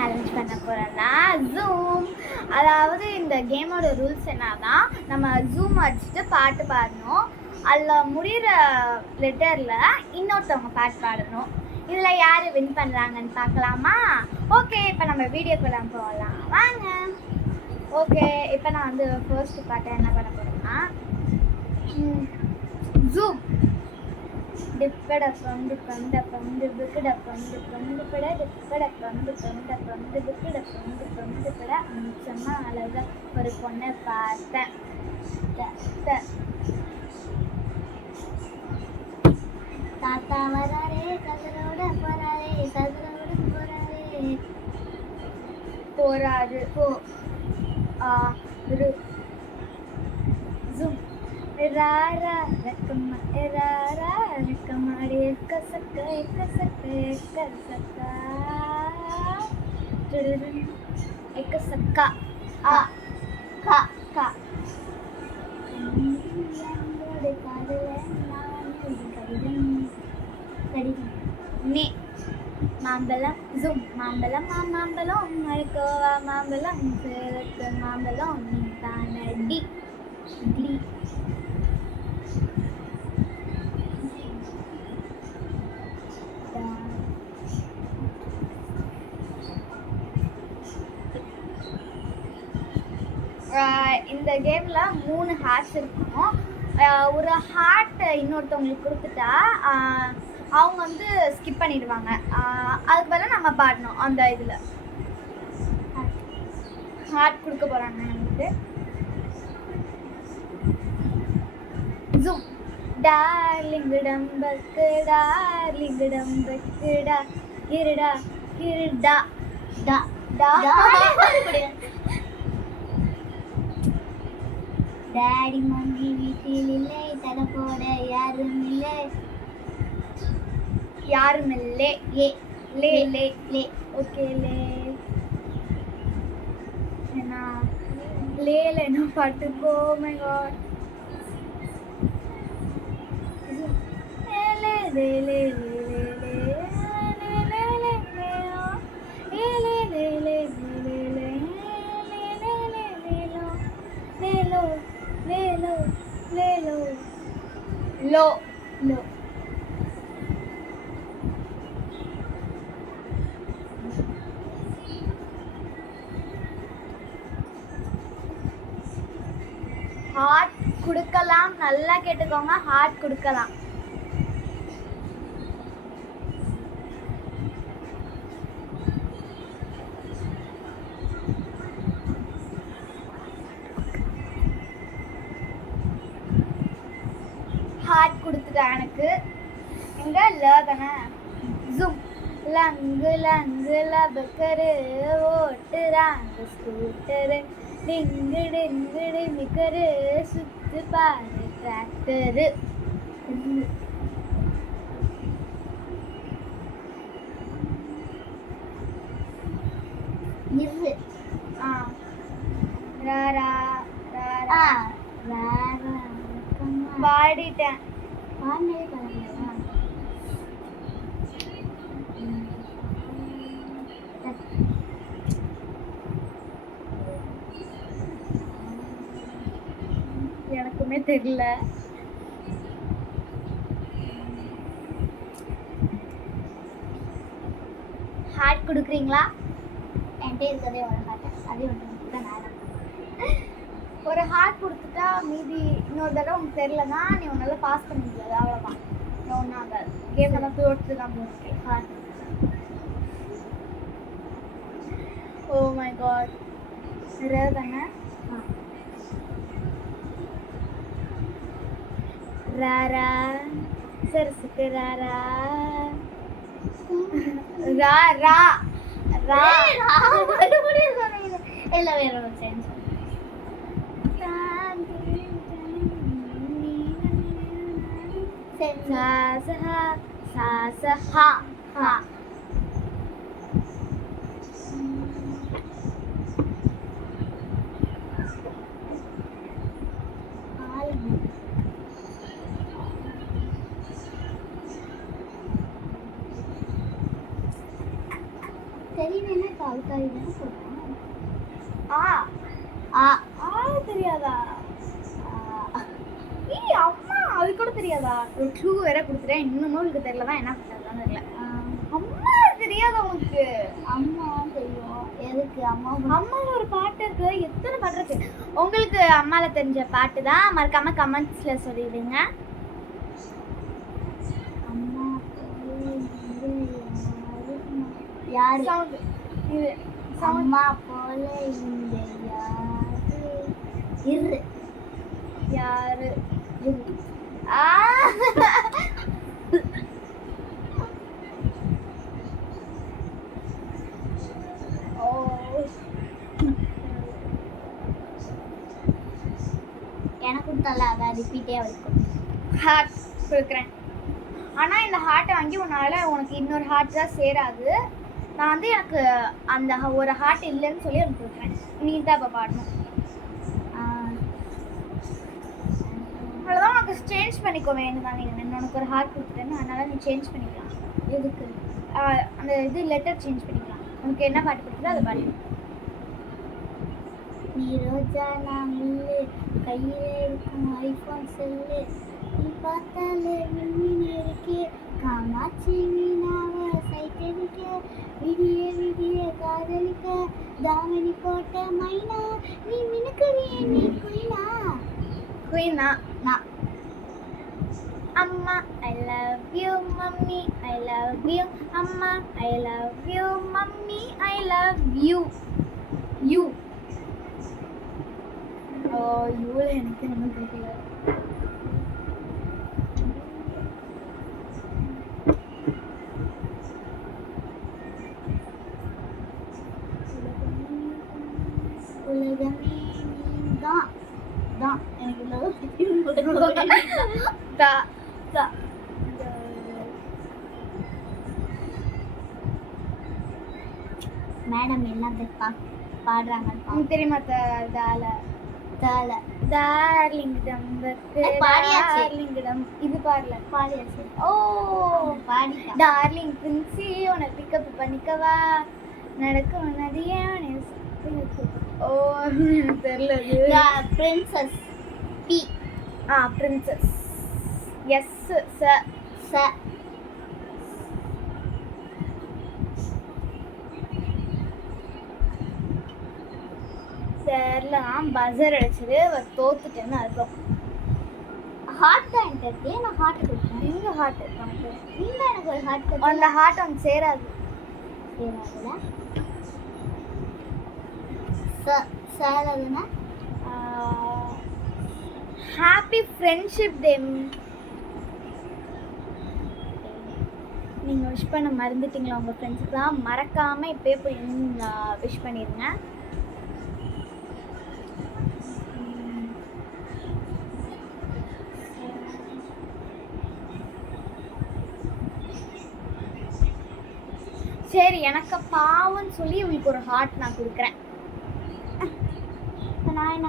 Challenge பண்ண போகிறேன்னா zoom. அதாவது இந்த கேமோட ரூல்ஸ் என்னன்னா, நம்ம ஜூம் அடிச்சுட்டு பாட்டு பாடணும். அதில் முடிகிற லெட்டரில் இன்னொருத்தவங்க பாட்டு பாடணும். இதில் யார் வின் பண்ணுறாங்கன்னு பார்க்கலாமா? ஓகே, இப்போ நம்ம வீடியோக்குள்ள போகலாம் வாங்க. ஓகே, இப்போ நான் வந்து ஃபர்ஸ்ட் பாட்டை என்ன பண்ண போகிறேன்னா ஜூம். டிப்பட பந்து பந்த பந்து பிக்கட பந்து பந்து பட டிப்பட பந்து பந்த பந்து பிக்கட பந்து பந்து பட அம்சமா அழகா ஒரு பொண்ணை பார்த்தேன். தாத்தா வராரே கதரோட போறாரே கதரோட போறாரு ஜூம் ராரா ரக்கம்மா ராரா ரக்கம்மாடி எக்கசக்க எக்கசக்க எக்கசக்கா எக்கசக்கா ஆ கா கா நே மாம்பழம் ஜூம் மாம்பழம் மாம்பழம் மழைக்கோவா மாம்பழம் சேலத்து மாம்பழம் நீ தானடி டி. இந்த கேமில் 3 ஹார்ட்ஸ் இருக்கும். ஒரு ஹார்ட் இன்னொருத்தவங்களுக்கு கொடுத்துட்டா அவங்க வந்து ஸ்கிப் பண்ணிடுவாங்க. அதுக்கு பதிலாக நம்ம பாடணும். அந்த இதில் ஹார்ட் கொடுக்க போகிறாங்க நமக்கு. ஜூம் டார்லிங்கிடம் பக்குடா டார்லிங்கிடம் பக்குடா இருடா இருடா டா டா. டாடி மம்மி வீட்டில் இல்லை தடப்போட யாரும் இல்லை யாரும் இல்லை ஏ லே லே லே. ஓகே லே என்ன லேல என்ன பாட்டு? Oh my God. லே லே லே லே லே லே லே லே லே லே லோ லோ. ஹார்ட் கொடுக்கலாம், நல்லா கேட்டுக்கோங்க. ஹார்ட் கொடுக்கலாம். ஹார்ட் கொடுத்துட்டா எனக்கு. எங்க ல தானே ஜூம் லங்கு லங்கு லபக்கரு ஓட்டுறாங்க ஸ்கூட்டரு டிங்கு டிங்கு டிமிக்கரு சுத்து பாரு டிராக்டரு. நிறு. ராரா ராரா ராரா பாடிட்டேன். எனக்குமே தெரியல. ஹார்ட் கொடுக்குறீங்களா? என்கிட்ட இருக்கிறதே ஒரு ஹார்ட். அதே ஒன்று தான் நேரம். ஒரு ஹார்ட் கொடுத்துட்டா மீதி இன்னொரு தடவை உனக்கு தெரியலன்னா நீ உன்னால பாஸ் பண்ண முடியாது. அவ்வளோதான். ஒன்றாக கேம் எல்லாம் தோற்று தான் போச்சு. ஹார்ட். Oh my God. நிறைய தானே. ராரா சரசுக்கு ராரா ரா ரா ரா எல்லாம் வேற ஒரு சென்ஸ். தெரியலன்னா கால்காரி தானே சொல்றேன். தெரியாதா? அம்மா அது கூட தெரியாதா? ஒரு க்ளூ வேற கொடுத்துட்டேன், இன்னும் உங்களுக்கு தெரியலதான் என்ன பண்றதுன்னு தெரியல. அம்மா தெரியாதா உங்களுக்கு? அம்மா தெரியும். எதுக்கு அம்மா? அம்மால ஒரு பாட்டு இருக்கு, எத்தனை பாட்டு இருக்கு. உங்களுக்கு அம்மால தெரிஞ்ச பாட்டு தான், மறக்காம கமெண்ட்ஸ்ல சொல்லிடுங்க. அம்மா யாரு? சவுண்ட் இது. அம்மா போல இங்க யாரு? யாரு? எனக்கு கொடுத்தல அதான் ரிப்பீட்டே இருக்கும். ஹார்ட் கொடுக்குறேன். ஆனால் இந்த ஹார்ட்டை வாங்கி உனக்கு இன்னொரு ஹார்ட் தான் சேராது. நான் வந்து எனக்கு அந்த ஒரு ஹார்ட் இல்லைன்னு சொல்லி உனக்கு கொடுக்குறேன். நீ தான் இப்போ பாடணும். அவ்வளோதான், உனக்கு சேஞ்ச் பண்ணிக்கோ வேணும் தான். நீங்கள் உனக்கு ஒரு ஹார்ட் கொடுத்துட்டேன்னு அதனால நீ சேஞ்ச் பண்ணிக்கலாம். எதுக்கு? அந்த இது லெட்டர் சேஞ்ச் பண்ணிக்கலாம். உனக்கு என்ன பாட்டு கொடுக்குதோ அதை பாடு. நீ ரோஜா நான் முள்ளு, கையில் இருக்கும் ஐஃபோன் செல்லு, நீ பார்த்தாலே மின்மின் இருக்கே, காமாட்சி மீனாவை சைட்டடிக்க, விடிய விடிய காதலிக்க, தாவணி போட்ட மைனா, நீ மினுக்குறிய நீ குயினா. குயினா நான். அம்மா I love you mummy I love you, அம்மா I love you mummy I love you. You யூல எனக்கு ஒன்றும் தெரியல. உலகமே நீதான் தான் எனக்கு மேடம் என்ன பாடுறாங்க தெரியுமா? டார்லிங்டம் இது பாடல பாடியாச்சு. ஓ பாடி. டார்லிங் பிரின்சி உன்னை பிக்கப் பண்ணிக்கவா, நடக்கும் நதியே. ஓ தெரியல. Princess B. பிரின்சஸ் எஸ் ச. தெரியலாம். பஸர் அடிச்சது தோத்துட்டேன்னு அர்த்தம். ஹார்ட் தான் என்கிட்ட. நான் ஹார்ட் கொடுத்தேன். எங்க ஹார்ட் இருக்கு? நீங்க எனக்கு ஒரு ஹார்ட் கொடுத்தீங்க. அந்த ஹார்ட் உனக்கு சேராதுல. சேராதுன்னா ஹாப்பி ஃப்ரெண்ட்ஷிப் டே. நீங்கள் விஷ் பண்ண மறந்துட்டீங்களா உங்கள் ஃப்ரெண்ட்ஸுக்குலாம்? மறக்காமல் இப்போயே போய் விஷ் பண்ணிடுங்க. சரி, எனக்கு பாவம்னு சொல்லி உங்களுக்கு ஒரு ஹார்ட் நான் கொடுக்குறேன். நான் என்ன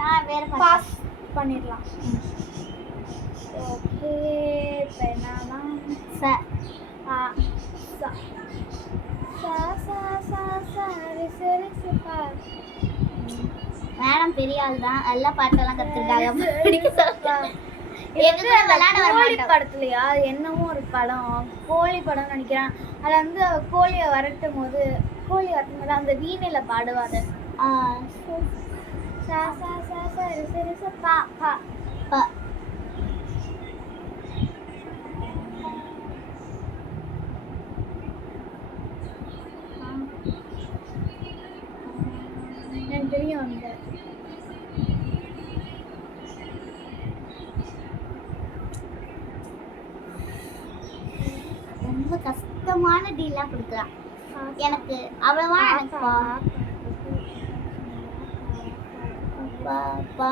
நான் வேறு பாஸ் பண்ணிடலாம். ஓகே, இப்போ என்னன்னா மேடம் பெரிய ஆள் தான், எல்லா பாட்டெல்லாம் கற்றுருக்காங்க. கோழி படத்துலையா என்னமோ ஒரு படம், கோழி படம் நினைக்கிறேன். அதில் வந்து கோழியை வரட்டும் போது அந்த வீணையில பாடுவாங்க. எனக்கு தெரியும். அந்த ரொம்ப கஷ்டமான டீலாம் கொடுக்கலாம் எனக்கு. அவ்வளவா எனக்கு பாப்பா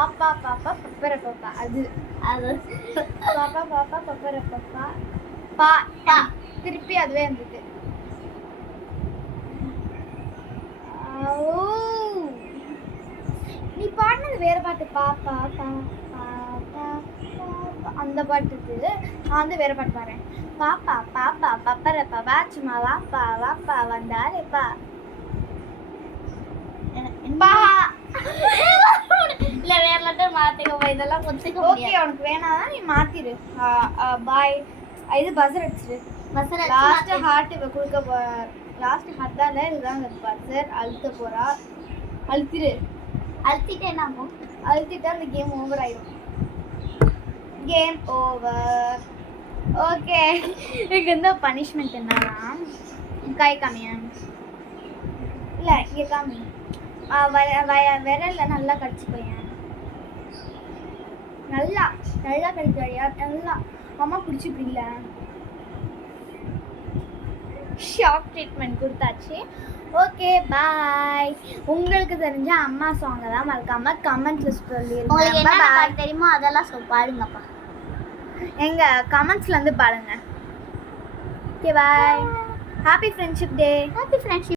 பாப்பா பப்பர பாப்பா. அது பாப்பா பாப்பா பப்பர பாப்பா பா பா திருப்பி அதுவே இருந்தது. நீ பாடினது வேற பாட்டு. பாப்பா பாப்பா அந்த பாட்டு இருக்குது. நான் வந்து வேற பாட்டு பாடுறேன். பாப்பா பாப்பா பப்பரப்பா வாச்சுமா வாப்பா வாப்பா வந்தாரேப்பா பா. இல்ல வேற லெட்டர் மாத்திக்கோ, இதெல்லாம் ஒத்துக்க ஓகே முடியாது. உனக்கு வேணாதான் நீ மாத்திரு. பாய். இது பஸர் அடிச்சிரு. பஸ்ஸர் லாஸ்ட் ஹார்ட் இவ கொடுக்க போ. லாஸ்ட் ஹார்ட் தான் இதுதான் பஸர் அழுத்த போறா. அழுத்திரு. அழுத்திட்டு என்ன ஆகும்? அழுத்திட்டா அந்த கேம் ஓவர் ஆயிடும். Game over. ஓகே இதுக்கு இந்த பனிஷ்மெண்ட் என்னன்னா கை காமியா இல்லை இங்கே காமி. விரல்ல நல்லா கடிச்சுக்கோயேன். நல்லா நல்லா கடிச்சா நல்லா அம்மா பிடிச்சிப்பிடல. ஷாக் ட்ரீட்மெண்ட் கொடுத்தாச்சு. Okay bye. உங்களுக்கு தெரிஞ்ச அம்மா சாங்கை தான் மறக்காம கமெண்ட்ல உங்களுக்கு சொல்லிருங்க. என்ன பாய். பாட்டு தெரியுமோ அதெல்லாம் பாடுங்கப்பா. எங்க கமெண்ட்ஸ்ல இருந்து பாருங்க. Okay bye. Happy friendship day. Happy friendship.